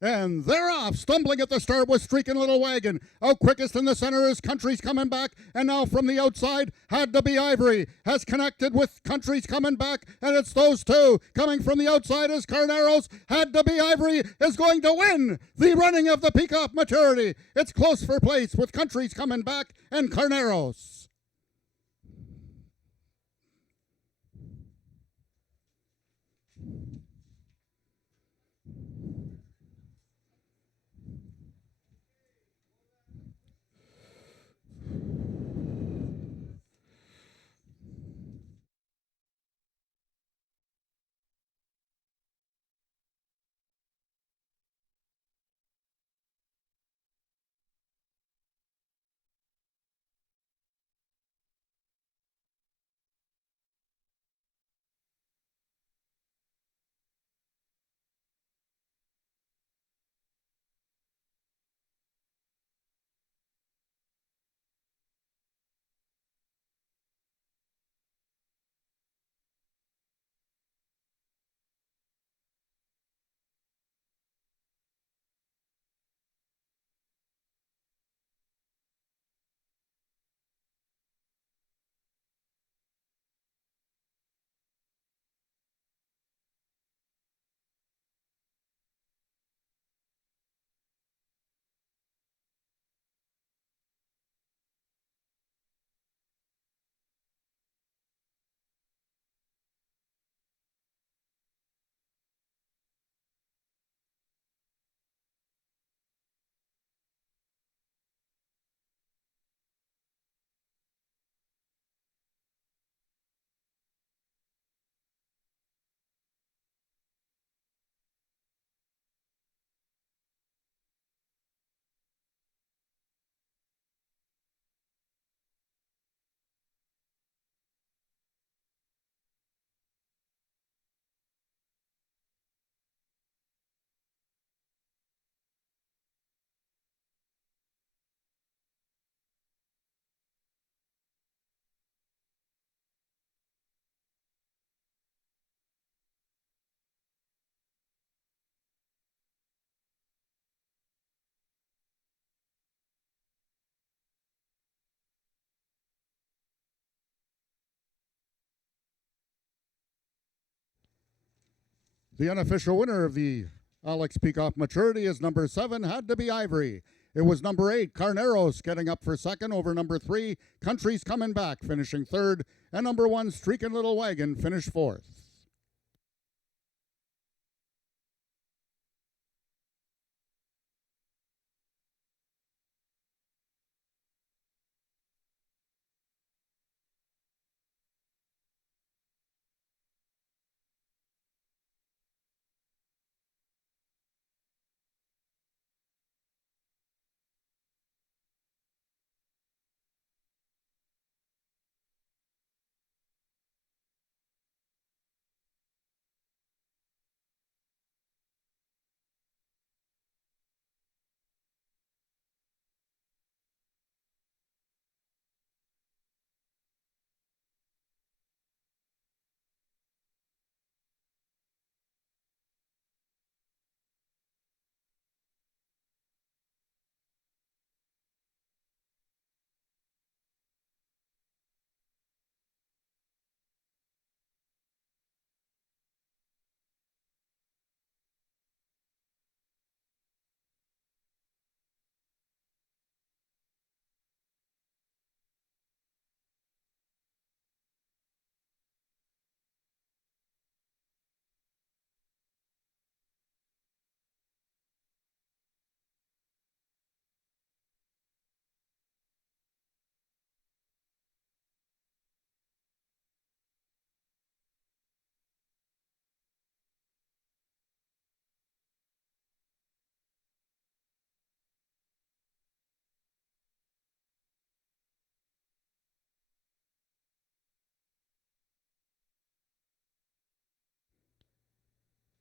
And they're off, stumbling at the start with Streaking Little Wagon. Out quickest in the center is Country's coming back, and now from the outside, Had to Be Ivory has connected with Country's coming back, and it's those two. Coming from the outside is Carneros. Had to Be Ivory is going to win the running of the Peacock Maturity. It's close for place with Country's coming back and Carneros. The unofficial winner of the Alex Peacock Maturity is number 7, Had to Be Ivory. It was number 8, Carneros, getting up for second over number 3, Country's Coming Back, finishing third, and number 1, Streaking Little Wagon, finished fourth.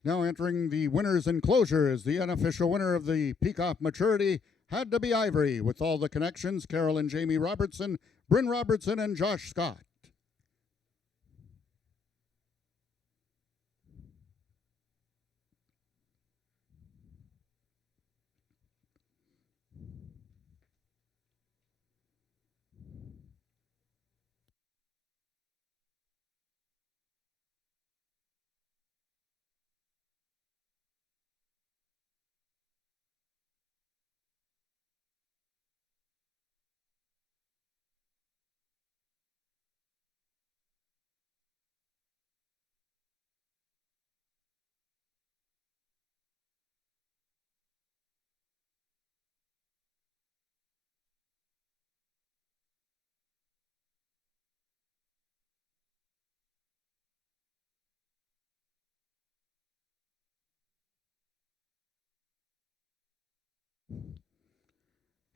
Now entering the winner's enclosure is the unofficial winner of the Peacock Maturity, Had to Be Ivory, with all the connections, Carol and Jamie Robertson, Bryn Robertson, and Josh Scott.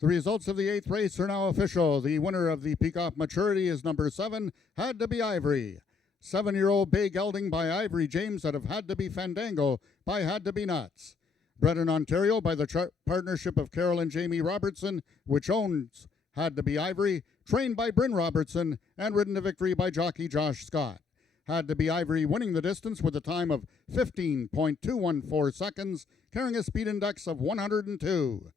The results of the 8th race are now official. The winner of the Peacock Maturity is number 7, Had to Be Ivory. 7-year-old Bay Gelding by Ivory James out of Had to Be Fandango by Had to Be Nuts. Bred in Ontario by the partnership of Carol and Jamie Robertson, which owns Had to Be Ivory, trained by Bryn Robertson, and ridden to victory by jockey Josh Scott. Had to Be Ivory winning the distance with a time of 15.214 seconds, carrying a speed index of 102.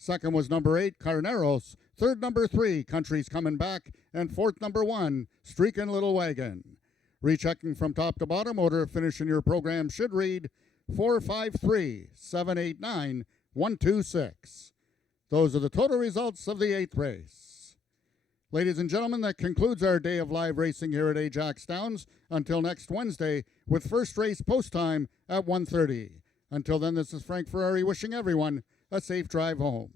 Second was number 8, Carneros. Third, number 3, Country's Coming Back. And fourth, number 1, Streakin' Little Wagon. Rechecking from top to bottom, order of finish in your program should read 453 789 126. Those are the total results of the 8th race. Ladies and gentlemen, that concludes our day of live racing here at Ajax Downs. Until next Wednesday, with first race post time at 1:30. Until then, this is Frank Ferrari wishing everyone a safe drive home.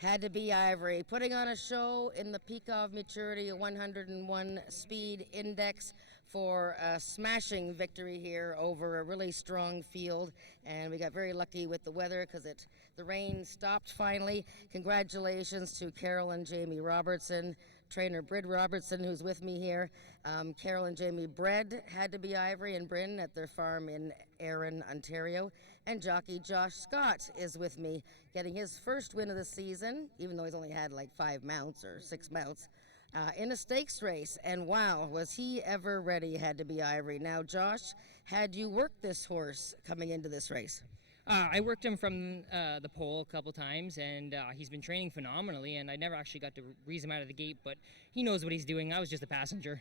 Had to Be Ivory, putting on a show in the peak of maturity, a 101 speed index for a smashing victory here over a really strong field. And we got very lucky with the weather because the rain stopped finally. Congratulations to Carol and Jamie Robertson, trainer Bryn Robertson, who's with me here. Carol and Jamie bred Had to Be Ivory and Bryn at their farm in Erin, Ontario. And jockey Josh Scott is with me, getting his first win of the season, even though he's only had like 5 mounts or 6 mounts, in a stakes race. And wow, was he ever ready, Had to Be Ivory. Now, Josh, had you worked this horse coming into this race? I worked him from the pole a couple times, and he's been training phenomenally, and I never actually got to breeze him out of the gate, but he knows what he's doing. I was just a passenger.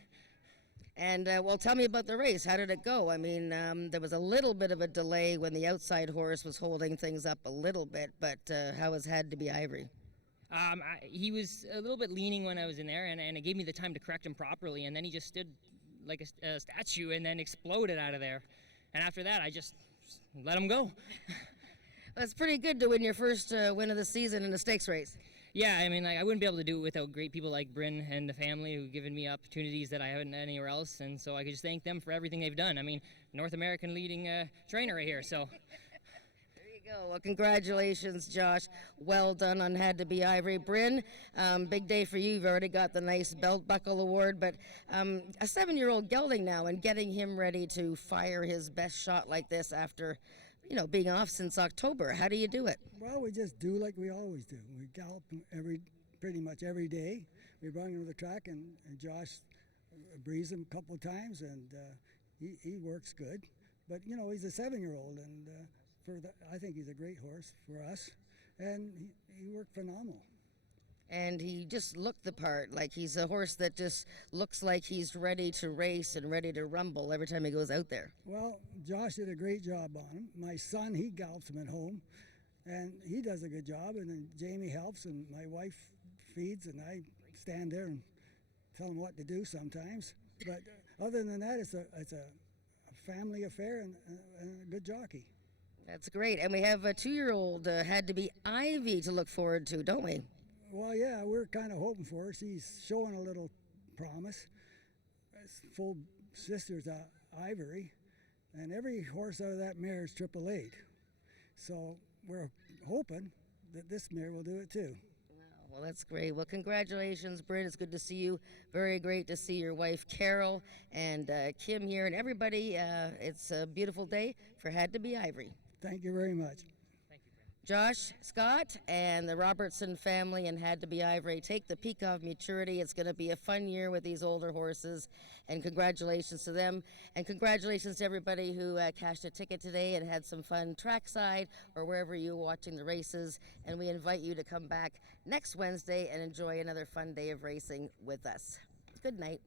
And, well, tell me about the race. How did it go? I mean, there was a little bit of a delay when the outside horse was holding things up a little bit, but how was Had to Be Ivory? He was a little bit leaning when I was in there, and it gave me the time to correct him properly, and then he just stood like a statue and then exploded out of there. And after that, I just let him go. That's pretty good to win your first win of the season in a stakes race. Yeah, I mean, I wouldn't be able to do it without great people like Bryn and the family who've given me opportunities that I haven't anywhere else, and so I could just thank them for everything they've done. I mean, North American leading trainer right here, so. There you go. Well, congratulations, Josh. Well done on Had to Be Ivory. Bryn, big day for you. You've already got the nice belt buckle award, but a 7-year-old gelding now and getting him ready to fire his best shot like this after being off since October. How do you do it? Well, we just do like we always do. We gallop pretty much every day. We run into the track, and Josh breezes him a couple of times, and he works good. But he's a 7-year-old, and I think he's a great horse for us, and he worked phenomenal. And he just looked the part, like he's a horse that just looks like he's ready to race and ready to rumble every time he goes out there. Well, Josh did a great job on him. My son, he gallops him at home, and he does a good job. And then Jamie helps, and my wife feeds, and I stand there and tell him what to do sometimes. But other than that, it's a family affair and a good jockey. That's great. And we have a 2-year-old Had to Be Ivy to look forward to, don't we? Well, yeah, we're kind of hoping for her. She's showing a little promise. It's full sister's Ivory, and every horse out of that mare is 888. So we're hoping that this mare will do it too. Well, that's great. Well, congratulations, Bryn. It's good to see you. Very great to see your wife, Carol, and Kim here, and everybody. It's a beautiful day for Had to Be Ivory. Thank you very much. Josh Scott and the Robertson family and Had to Be Ivory take the peak of maturity. It's going to be a fun year with these older horses, and congratulations to them. And congratulations to everybody who cashed a ticket today and had some fun trackside or wherever you're watching the races. And we invite you to come back next Wednesday and enjoy another fun day of racing with us. Good night.